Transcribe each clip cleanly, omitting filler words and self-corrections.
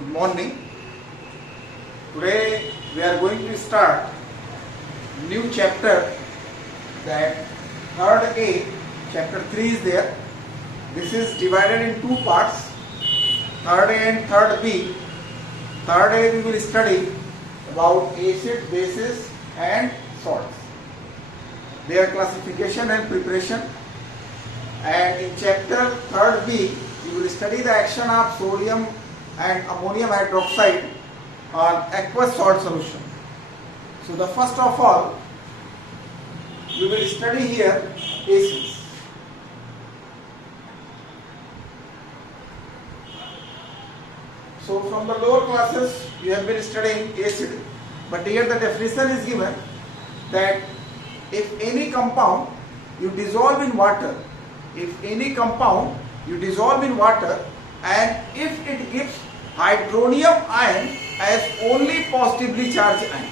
Good morning. Today we are going to start new chapter, that third A, chapter 3 is there. This is divided in two parts, third A and third B. Third A we will study about acid, bases and salts, their classification and preparation. And in chapter third B we will study the action of sodium and ammonium hydroxide on aqueous salt solution. So the first of all we will study here acids. So from the lower classes you have been studying acid, but here the definition is given that if any compound you dissolve in water, and if it gives hydronium ion as only positively charged ion,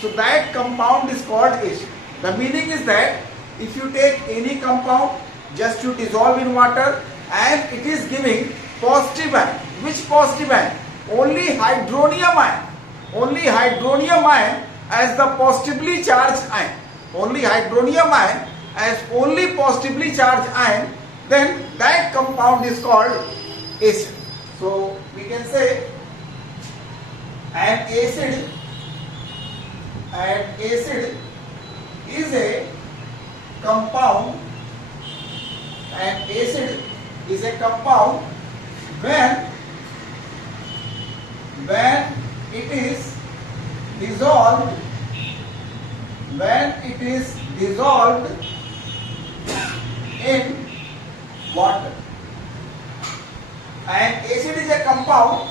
so that compound is called acid. The meaning is that if you take any compound just to dissolve in water and it is giving positive ion, which positive ion? Only hydronium ion. Only hydronium ion as the positively charged ion. Only hydronium ion as only positively charged ion, then that compound is called acid. So we can say an acid is a compound. An acid is a compound when it is dissolved in water. An acid is a compound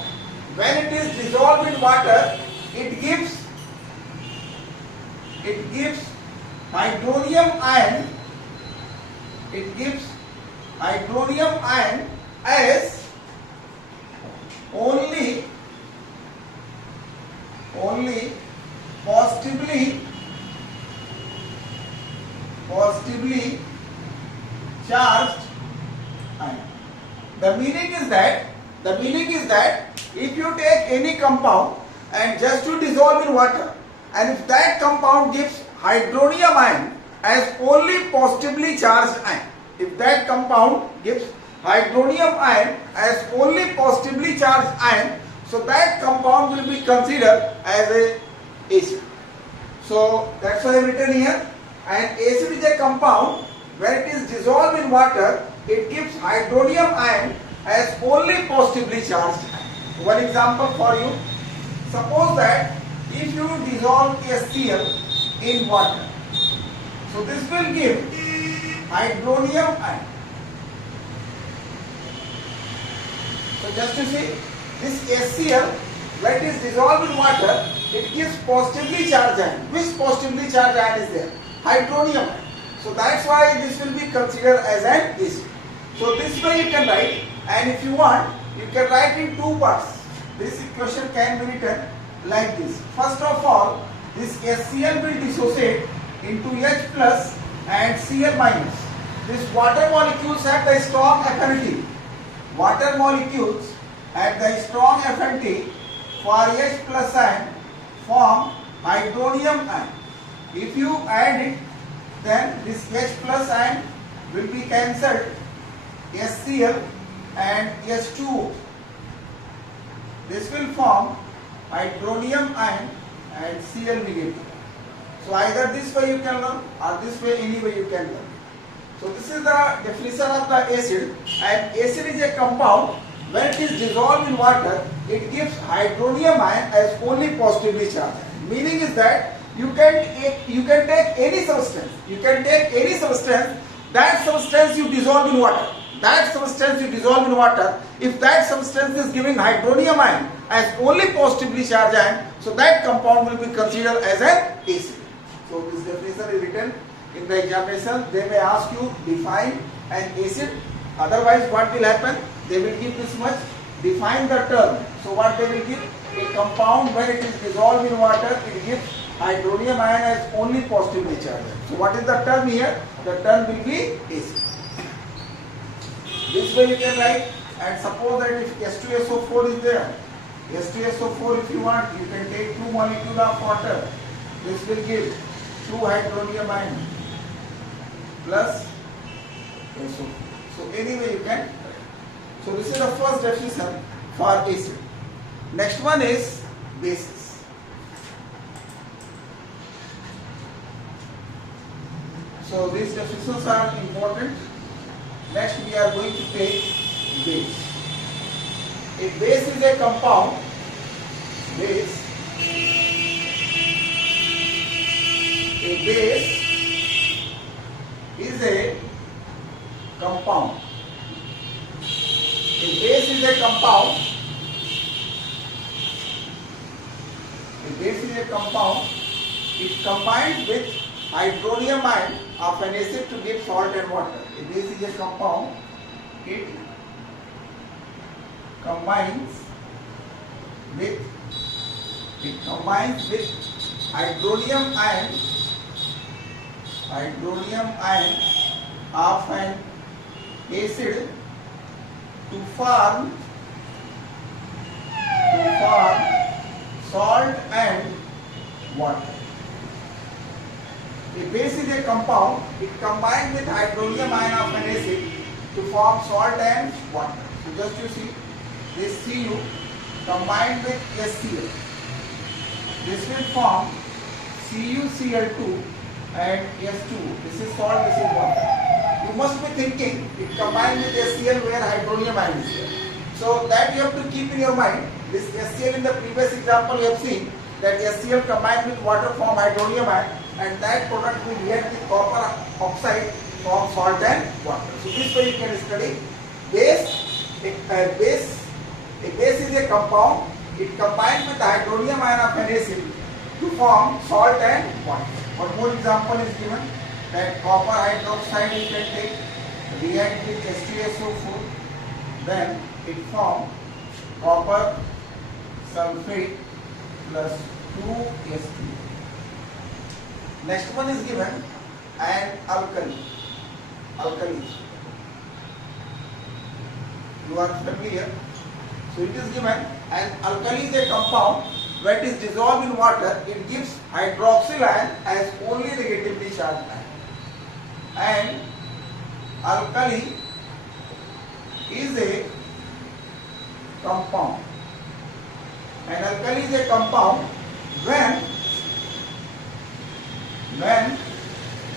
when it is dissolved in water, it gives hydronium ion. It gives hydronium ion as only positively charged ion. The meaning is that if you take any compound and just to dissolve in water, and if that compound gives hydronium ion as only positively charged ion, if that compound gives hydronium ion as only positively charged ion, so that compound will be considered as a acid. So that's why I have written here, an acid is a compound when it is dissolved in water, it gives hydronium ion as only positively charged ion. One example for you. Suppose that if you dissolve HCl in water, so this will give hydronium ion. So just to see, this HCl, when it is dissolved in water, it gives positively charged ion. Which positively charged ion is there? Hydronium ion. So that's why this will be considered as an acid. So this way you can write, and if you want, you can write in two parts. This equation can be written like this. First of all, this HCl will dissociate into H plus and Cl minus. These water molecules have the strong affinity. Water molecules at the strong affinity for H plus ion form hydronium ion. If you add it, then this H plus ion will be cancelled, HCl and H2O. This will form hydronium ion and Cl negative. So either this way you can learn or this way, any way you can learn. So this is the definition of the acid. And acid is a compound when it is dissolved in water, it gives hydronium ion as only positively charged. Meaning is that you can take any substance. That substance you dissolve in water. If that substance is giving hydronium ion as only positively charged ion, so that compound will be considered as an acid. So this definition is written in the examination. They may ask you define an acid. Otherwise, what will happen? They will give this much. Define the term. So what they will give? A compound when it is dissolved in water, it gives hydronium ion as only positively charged. So what is the term here? The term will be acid. This way you can write, and suppose that if H2SO4 is there, H2SO4 if you want, you can take 2 molecules of water. This will give 2 hydronium ion plus SO4. So anyway you can. So this is the first definition for acid. Next one is bases. So these definitions are important. Next we are going to take base. A base is a compound. Base. A base is a compound. A base is a compound. A base is a compound. It combines with hydronium ion of an acid to give salt and water. A base is a compound. It combines with hydronium ion of an acid to form salt and water. A base is a compound. It combines with hydronium ion of an acid to form salt and water. So just you see, this Cu combined with HCl. This will form CuCl2 and H2. This is salt, this is water. You must be thinking it combined with HCl where hydronium ion is here. So that you have to keep in your mind. This HCl in the previous example you have seen that HCl combined with water form hydronium ion, and that product will react with copper oxide form salt and water. So this way you can study base. A base is a compound. It combines with the hydronium ion of an acid to form salt and water. One more example is given that copper hydroxide you can take, react with H2SO4, then it forms copper sulfate plus 2H2. Next one is given an alkali. You are familiar. So it is given an alkali is a compound. When it is dissolved in water, it gives hydroxyl ion as only negatively charged ion. And alkali is a compound. An alkali is a compound when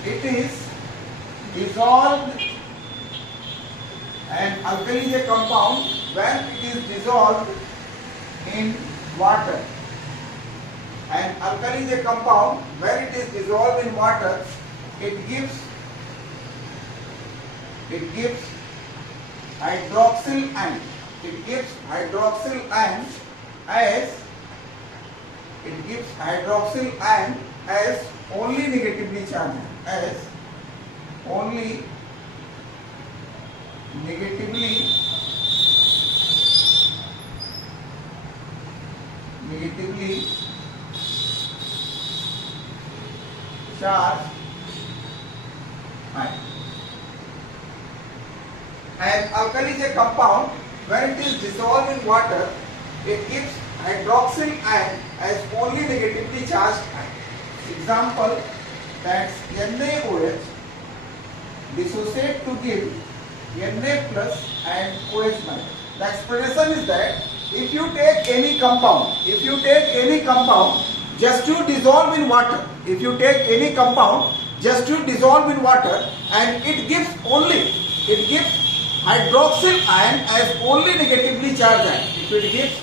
it is dissolved. An alkali is a compound when it is dissolved in water. An alkali is a compound when it is dissolved in water, it gives hydroxyl ion. It gives hydroxyl ion as only negatively charged, as only negatively charged ion. And alkali is a compound when it is dissolved in water, it gives hydroxyl ion as only negatively charged ion. Example, that's NaOH dissociate to give Na plus and OH minus. The explanation is that if you take any compound, just to dissolve in water, and it gives hydroxyl ion as only negatively charged ion. If it gives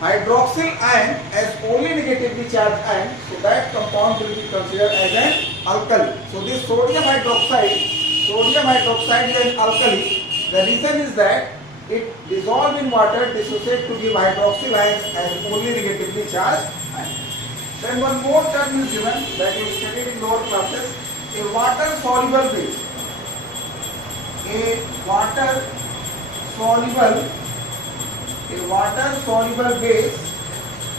hydroxyl ion as only negatively charged ion, so that compound will be considered as an alkali. So this sodium hydroxide is an alkali. The reason is that it dissolved in water, dissociate to give hydroxyl ion as only negatively charged ion. Then one more term is given that is studied in lower classes, a water soluble base. A water soluble base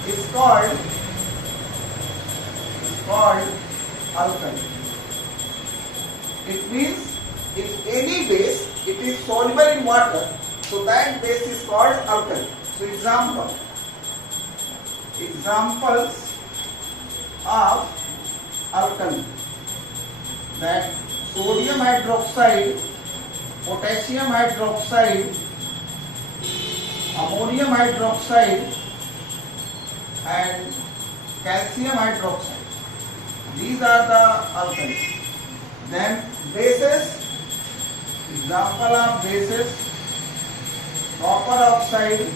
is called alkali. It means if any base it is soluble in water, so that base is called alkali. So example, examples of alkali, that sodium hydroxide, potassium hydroxide, ammonium hydroxide and calcium hydroxide. These are the alkalis. Then bases, example of bases, copper oxide,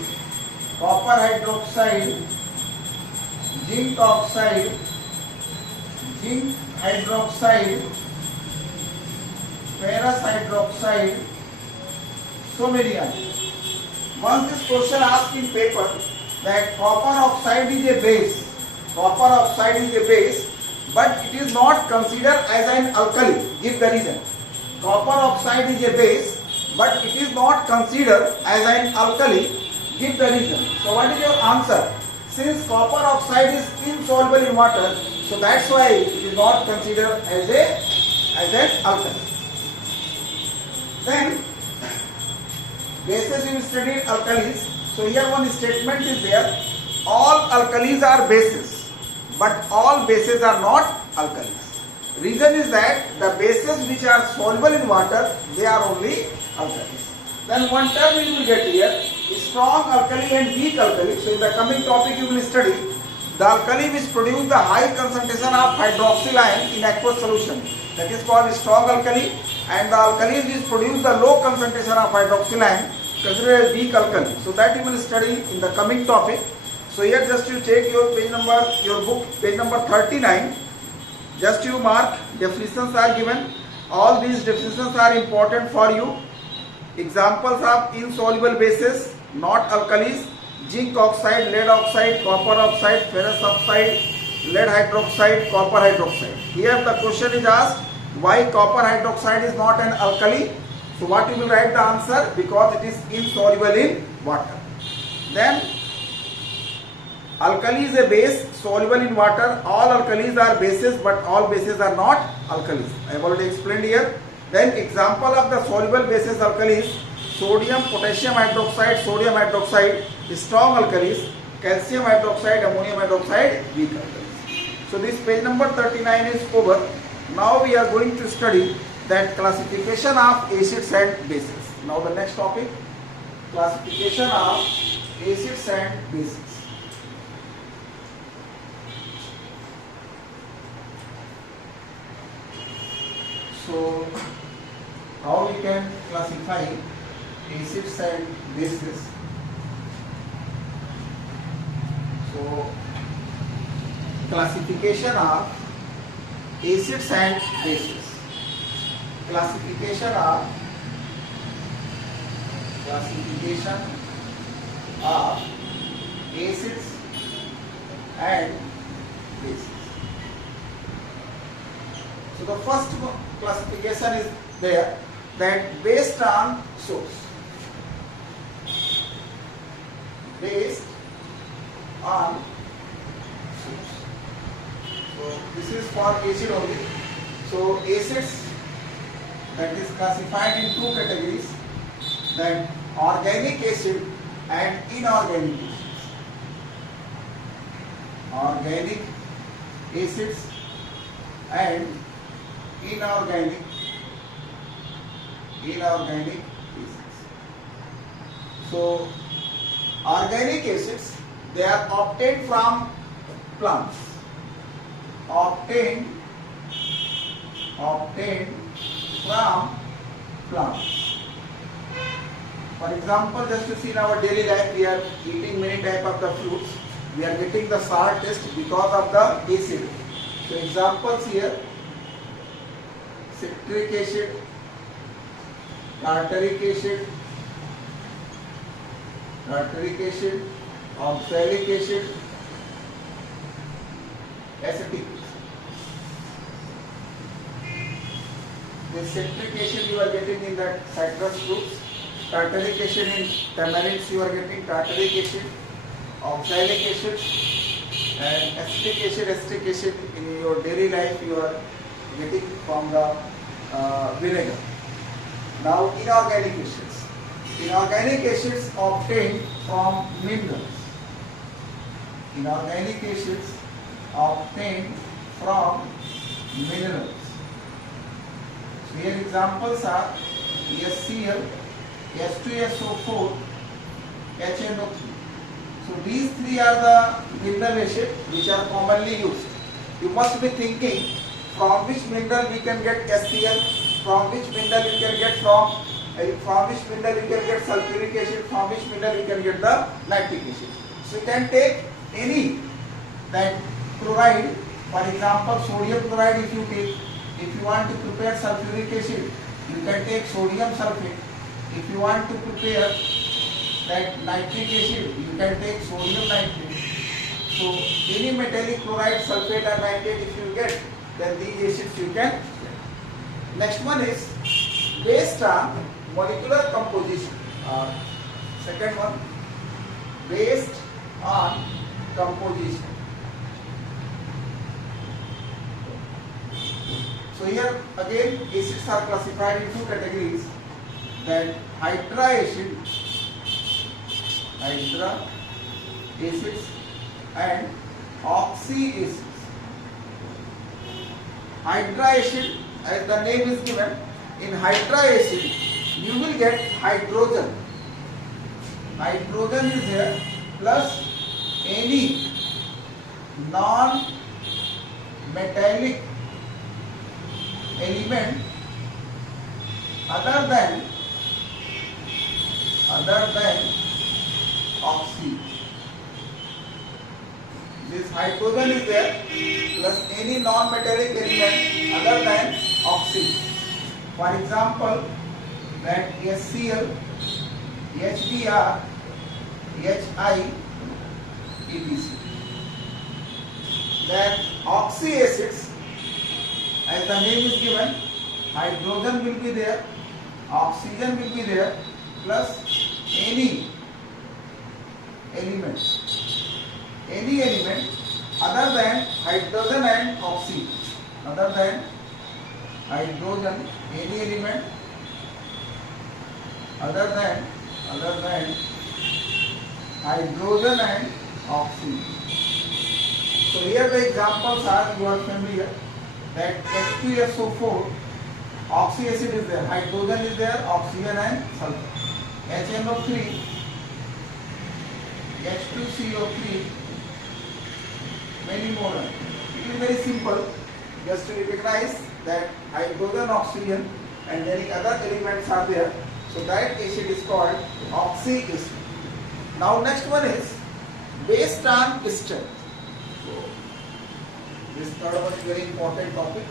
copper hydroxide, zinc oxide, zinc hydroxide, ferrous hydroxide, so many others. Once this question asked in paper that copper oxide is a base, copper oxide is a base, but it is not considered as an alkali. Give the reason. Copper oxide is a base, but it is not considered as an alkali. Give the reason. So what is your answer? Since copper oxide is insoluble in water, so that's why it is not considered as an alkali. Then bases we studied alkalis. So here one statement is there. All alkalis are bases, but all bases are not alkalis. Reason is that the bases which are soluble in water, they are only alkalis. Then one term you will get here, strong alkali and weak alkali. So in the coming topic you will study the alkali which produce the high concentration of hydroxyl ion in aqueous solution. That is called strong alkali, and the alkali which produce the low concentration of hydroxyl ion considered as weak alkali. So that you will study in the coming topic. So here just you take your page number, your book, page number 39. Just you mark, definitions are given. All these definitions are important for you. Examples of insoluble bases, not alkalis: zinc oxide, lead oxide, copper oxide, ferrous oxide, lead hydroxide, copper hydroxide. Here the question is asked, why copper hydroxide is not an alkali? So what you will write the answer? Because it is insoluble in water. Then alkali is a base soluble in water. All alkalis are bases, but all bases are not alkalis. I have already explained here. Then example of the soluble bases alkalis: sodium, potassium hydroxide, strong alkalis, calcium hydroxide, ammonium hydroxide, weak alkalis. So this page number 39 is over. Now we are going to study that classification of acids and bases. Now the next topic, classification of acids and bases. So how we can classify acids and bases? So classification of acids and bases. Classification of acids and bases. So the first classification is there, that based on source. Based on source. So this is for acid only. So acids, that is classified in two categories, that organic acid and inorganic acids. Organic acids and inorganic acids. So organic acids, they are obtained from plants. Obtained from plants. For example, just to see in our daily life, we are eating many type of the fruits. We are getting the sour taste because of the acid. So examples here: citric acid, tartaric acid, oxalic acid, acetic acid. The citric acid you are getting in the citrus fruits, tartaric acid in tamarinds you are getting tartaric acid, oxalic acid, and acetic acid in your daily life you are getting from the vinegar. Now inorganic acids. Inorganic acids obtained from minerals. inorganic acids obtained from minerals. So here examples are HCl, H2SO4, HNO3. So these three are the mineral acids which are commonly used. You must be thinking from which mineral we can get HCl, from which mineral you can get from which mineral you can get sulfuric acid, from which mineral you can get the nitric acid. So you can take any that chloride, for example sodium chloride if you take. If you want to prepare sulfuric acid, you can take sodium sulfate. If you want to prepare that nitric acid, you can take sodium nitrate. So any metallic chloride, sulfate or nitrate if you get, then these acids you can get. Next one is based on molecular composition. Second one, based on composition. So here again acids are classified in two categories, that hydra acids and oxy acids. Hydra acid, as the name is given, in hydra acid you will get hydrogen. Hydrogen is there plus any non-metallic element other than oxy. This hydrogen is there plus any non-metallic element other than oxy. For example, that HCl, HBr, HI, etc. Then oxy acids, as the name is given, hydrogen will be there, oxygen will be there, plus any element other than hydrogen and oxy, other than hydrogen, any element other than hydrogen and oxy. So here the examples are, you are familiar, that H2SO4, oxy acid is there, hydrogen is there, oxygen and sulfur. HNO3, H2CO3, many more. It is very simple, just to recognize that hydrogen, oxygen and many other elements are there. So that acid is called oxy acid. Now next one is based on strength. So this third one is very important topic.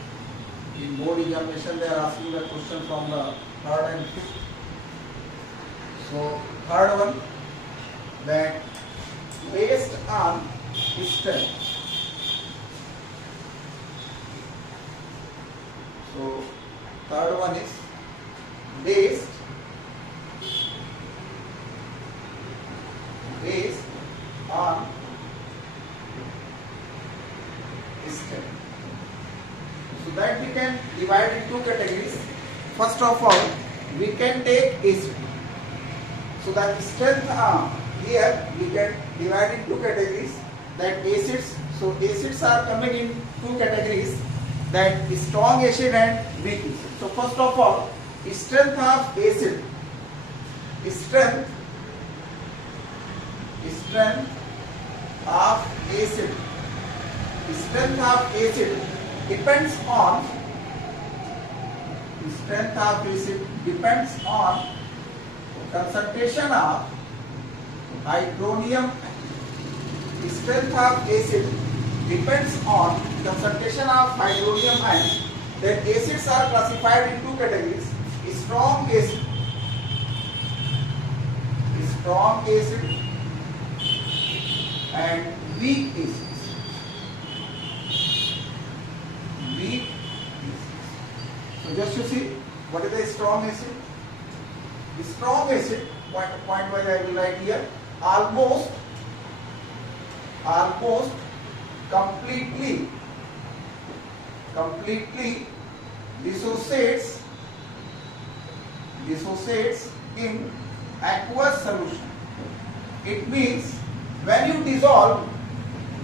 In board examination they are asking the question from the third and fifth. So third one, that based on strength. So third one is based on strength. So that we can divide in two categories. First of all, we can take acid. So that strength here we can divide in two categories, that acids. So acids are coming in two categories, that strong acid and weak acid. So first of all, strength of acid. Strength of acid depends on concentration of hydronium. Strength of acid depends on concentration of hydronium ions. Then acids are classified in two categories: strong acid and weak acids. So just to see what is the strong acid. The strong acid, point wise I will write here, almost completely dissociates in aqueous solution. It means when you dissolve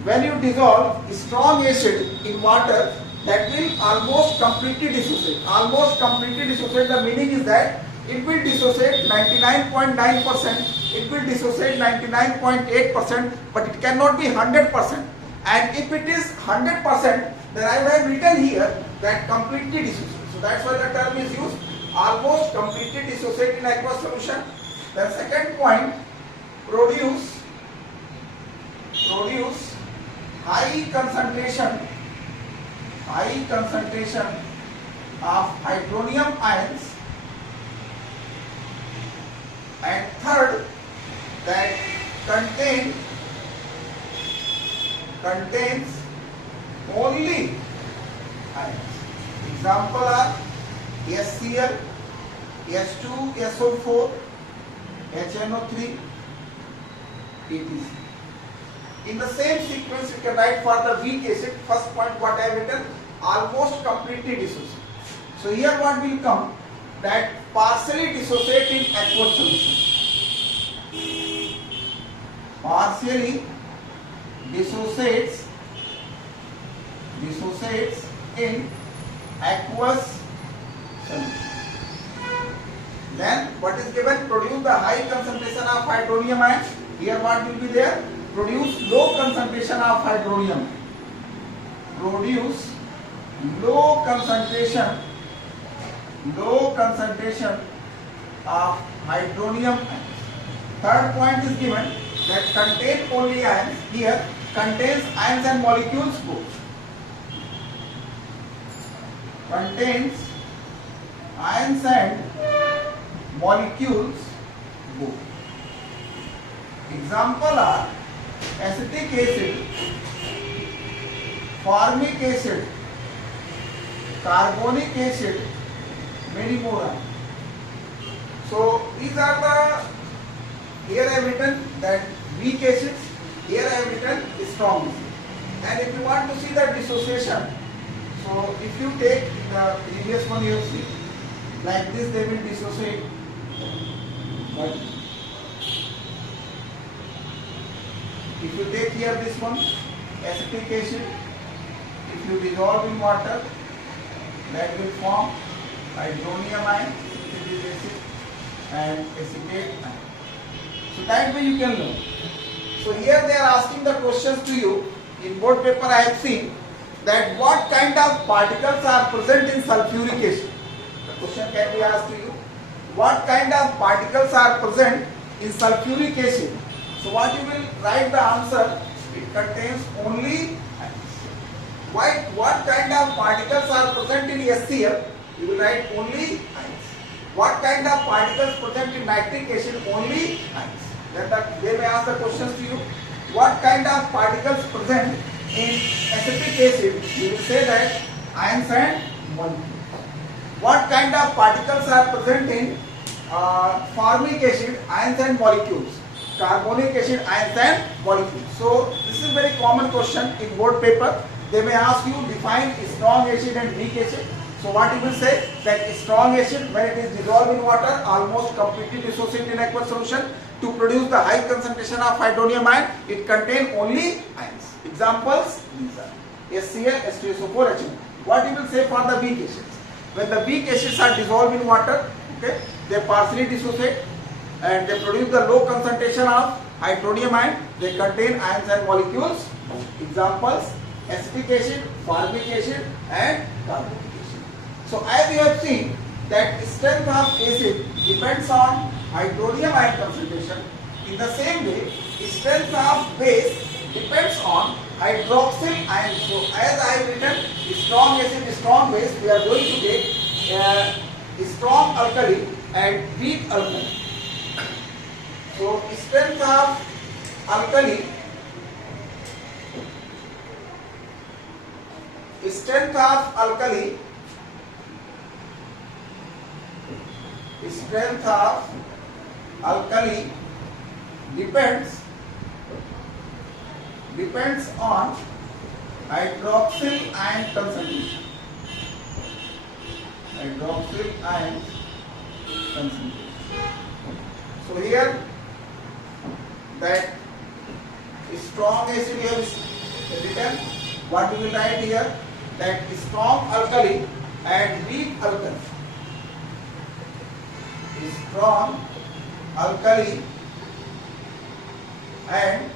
when you dissolve strong acid in water, that will almost completely dissociate. Almost completely dissociate, the meaning is that it will dissociate 99.9%, it will dissociate 99.8%, but it cannot be 100%. And if it is 100%, then I would have written here that completely dissociate. So that's why the term is used, almost completely dissociate in aqueous solution. The second point, produce high concentration of hydronium ions. And third, that contains only ions. Example are HCl, H2SO4, HNO3, etc. In the same sequence, you can write for the weak acid. First point, what I have written, almost completely dissociate. So here what will come, that partially dissociate in aqueous solution. Partially dissociates in aqueous solution. Then what is given? Produce the high concentration of hydronium ions. Here what will be there? Produce low concentration of hydronium. Produce low concentration of hydronium ions. Third point is given, that contain only ions. Here contains ions and molecules both. Contains ions and molecules both. Example are acetic acid, formic acid, carbonic acid, many more are. So these are the, here I have written that weak acids, here I have written strong acid. And if you want to see the dissociation, so if you take the previous one you have seen, like this they will dissociate. But if you take here this one, acetic acid, if you dissolve in water, that will form hydronium ion, citric acid, and acetate ion. So that way you can learn. So here they are asking the questions to you. In board paper I have seen that what kind of particles are present in sulfuric acid. The question can be asked to you. What kind of particles are present in sulfuric acid? So what you will write the answer, it contains only ions. What kind of particles are present in HCl? You will write only ions. What kind of particles present in nitric acid? Only ions. Then they may ask the questions to you. What kind of particles present in acetic acid? You will say that ions and molecules. What kind of particles are present in formic acid? Ions and molecules. Carbonic acid, ions and molecules. So this is very common question in board paper. They may ask you define strong acid and weak acid. So what you will say, that strong acid, when it is dissolved in water, almost completely dissociate in aqueous solution. To produce the high concentration of hydronium ion, it contains only ions. Examples, these are HCl, H2SO4, HNO. What you will say for the weak acids? When the weak acids are dissolved in water, okay, they partially dissociate and they produce the low concentration of hydronium ion. They contain ions and molecules. Examples, acetic acid, formic acid, and carbonic acid. So as you have seen that strength of acid depends on hydronium ion concentration. In the same way, strength of base depends on hydroxyl ion. So as I have written, strong acid, strong base, we are going to get strong alkali and weak alkali. So strength of alkali, strength of alkali depends on hydroxyl ion concentration. Hydroxyl ion concentration. So here that strong acid, you have written. What we will write here? That strong alkali and weak alkali. Strong alkali and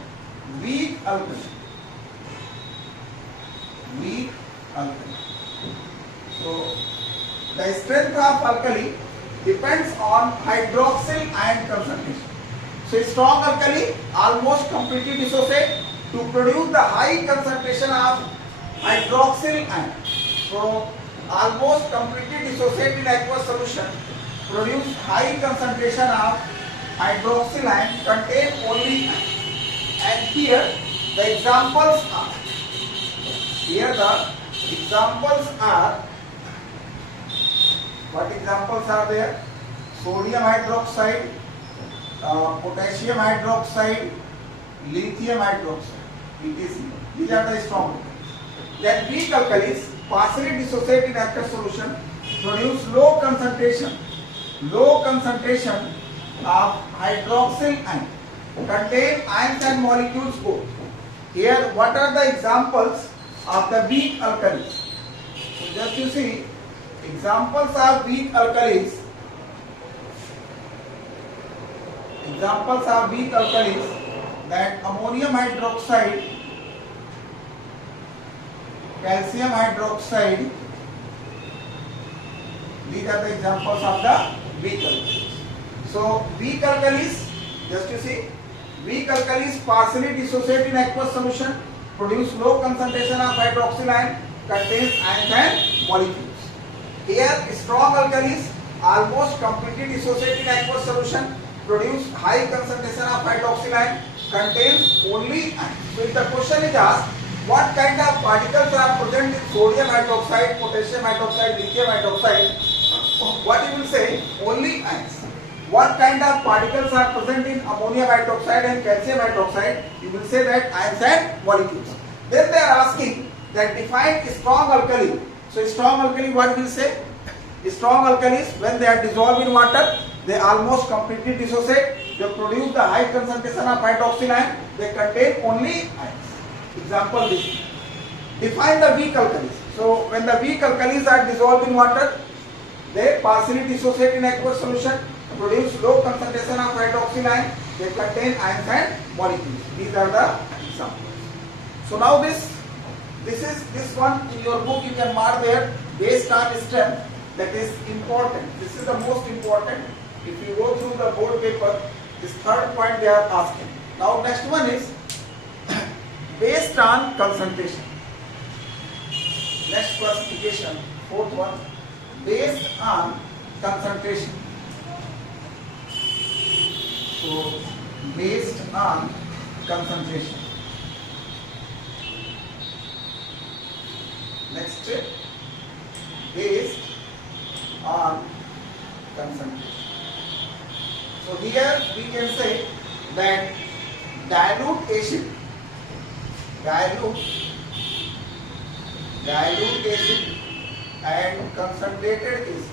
weak alkali. Weak alkali. So the strength of alkali depends on hydroxyl ion concentration. So strong alkali almost completely dissociate to produce the high concentration of hydroxyl ion. So almost completely dissociate in aqueous solution, produce high concentration of hydroxyl ion, contain only ion. And here the examples are. What examples are there? Sodium hydroxide, potassium hydroxide, lithium hydroxide, etc. These are the strong alkalis. Then weak alkalis partially dissociate in aqueous solution, produce low concentration of hydroxyl ion, contain ions and molecules both. Here, what are the examples of the weak alkalis? So just you see, examples of weak alkalis. Examples of weak alkalis, that ammonium hydroxide, calcium hydroxide. These are the examples of the weak alkalis. So weak alkalis, just you see, weak alkalis partially dissociate in aqueous solution, produce low concentration of hydroxyl ion, contains ions and molecules. Here strong alkalis almost completely dissociate in aqueous solution, produce high concentration of hydroxyl ion, contains only ions. So if the question is asked, what kind of particles are present in sodium hydroxide, potassium hydroxide, lithium hydroxide, what you will say? Only ions. What kind of particles are present in ammonium hydroxide and calcium hydroxide? You will say that ions and molecules. Then they are asking that define strong alkali. So strong alkali, what will say? Strong alkalis, when they are dissolved in water, they almost completely dissociate. They produce the high concentration of hydroxyl ion. They contain only ions. Example this. Define the weak alkalis. So when the weak alkalis are dissolved in water, they partially dissociate in aqueous solution, produce low concentration of hydroxyl ion. They contain ions and molecules. These are the examples. So now this one in your book you can mark there based on strength. That is important. This is the most important. If you go through the board paper, this third point they are asking. Now next one is based on concentration. Next classification, fourth one, based on concentration. So based on concentration. Next, based on concentration. So here we can say that dilute acid and concentrated acid.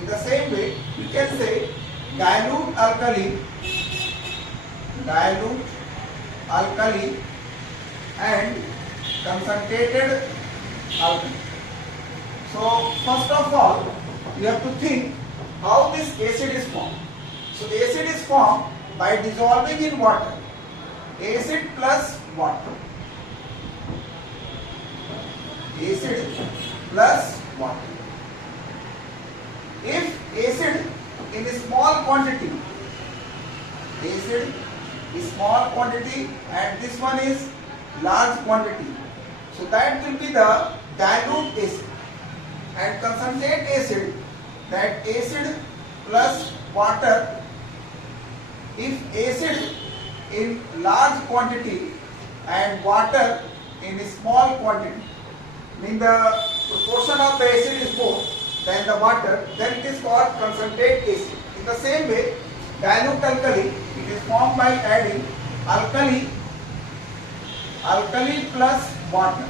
In the same way, we can say dilute alkali and concentrated alkali. So first of all, you have to think how this acid is formed. So acid is formed by dissolving in water. Acid plus water. Acid plus water. If acid in a small quantity, acid is small quantity and this one is large quantity, so that will be the dilute acid. And concentrate acid, that acid plus water. If acid in large quantity and water in a small quantity, mean the proportion of the acid is more than the water, then it is called concentrate acid. In the same way, dilute alkali, it is formed by adding alkali plus water.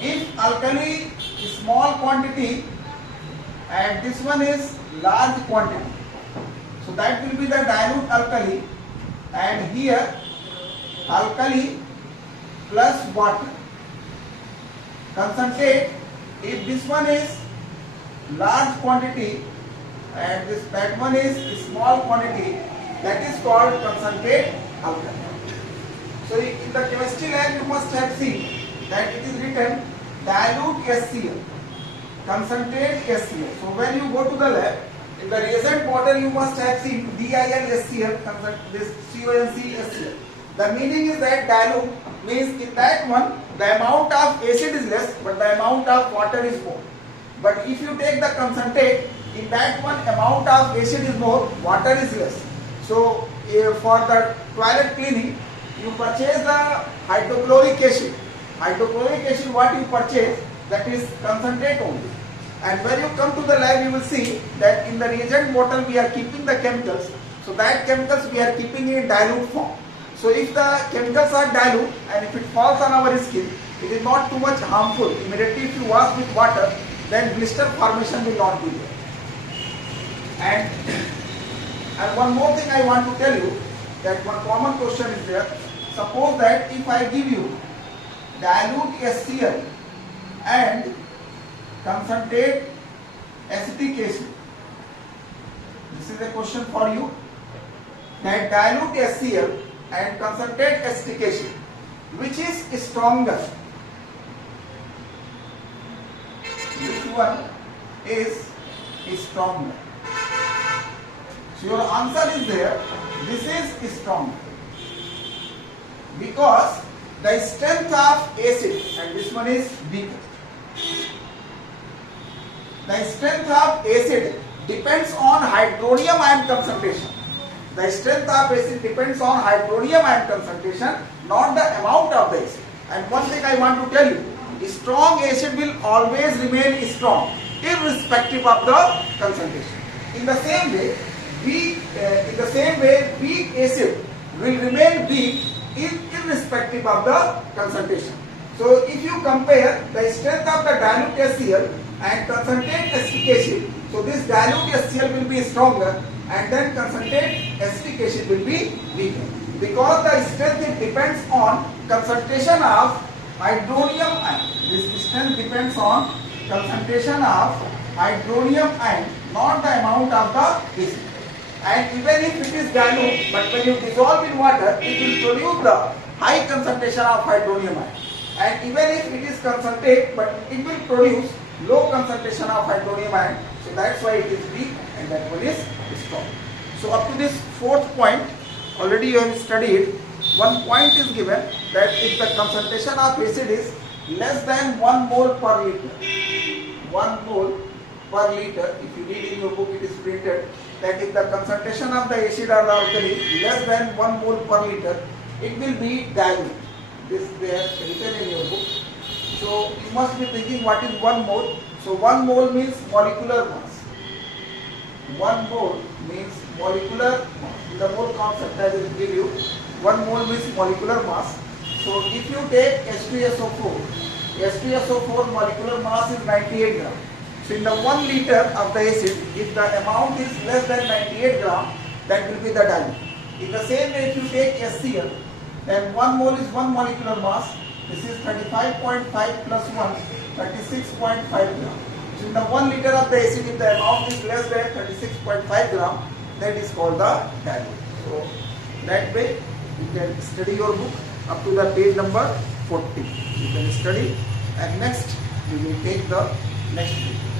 If alkali is small quantity and this one is large quantity, so that will be the dilute alkali, and here alkali plus water. Concentrate, if this one is large quantity and that one is small quantity, that is called concentrate alkali. So in the chemistry lab you must have seen that it is written dilute HCl, concentrate HCl. So when you go to the lab, in the reagent bottle you must have seen DIL-HCl, this CONC-HCl. The meaning is that dilute means in that one the amount of acid is less but the amount of water is more. But if you take the concentrate, in that one amount of acid is more, water is less. So for the toilet cleaning, you purchase the hydrochloric acid. Hydrochloric acid, what you purchase, that is concentrate only. And when you come to the lab, you will see that in the reagent bottle we are keeping the chemicals. So that chemicals we are keeping in dilute form. So if the chemicals are dilute and if it falls on our skin, it is not too much harmful. Immediately if you wash with water, then blister formation will not be there. And one more thing I want to tell you, that one common question is there. Suppose that if I give you dilute HCl and concentrate acetic acid, this is a question for you, that dilute HCl and concentrate acetic acid, which is stronger? Which one is stronger? So your answer is there, this is stronger, because the strength of acid, and this one is weaker. The strength of acid depends on hydronium ion concentration. The strength of acid depends on hydronium ion concentration, not the amount of the acid. And one thing I want to tell you, strong acid will always remain strong, irrespective of the concentration. In the same way, weak acid will remain weak irrespective of the concentration. So if you compare the strength of the dilute HCl and concentrate acetic acid, so this dilute HCl will be stronger and then concentrate acetic acid will be weaker, because the strength depends on concentration of hydronium ion. This strength depends on concentration of hydronium ion, not the amount of the acid. And even if it is dilute, but when you dissolve in water, it will produce the high concentration of hydronium ion. And even if it is concentrate, but it will produce low concentration of hydronium ion. So that's why it is weak and that one is strong. So up to this fourth point, already you have studied. One point is given that if the concentration of acid is less than 1 mole per liter, 1 mole per liter, if you read in your book it is printed that if the concentration of the acid or the alkali less than 1 mole per liter, it will be dilute. This they have written in your book. So you must be thinking what is 1 mole. So 1 mole means molecular mass. 1 mole means molecular mass. In the mole concept I will give you. 1 mole means molecular mass. So if you take H2SO4, H2SO4 molecular mass is 98 gram. So in the 1 liter of the acid, if the amount is less than 98 gram, that will be the dilute. In the same way, if you take HCl, then 1 mole is 1 molecular mass. This is 35.5 plus 1, 36.5 gram. So in the 1 liter of the acid, if the amount is less than 36.5 gram, that is called the dilute. So that way, you can study your book up to the page number 40. You can study, and next we will take the next video.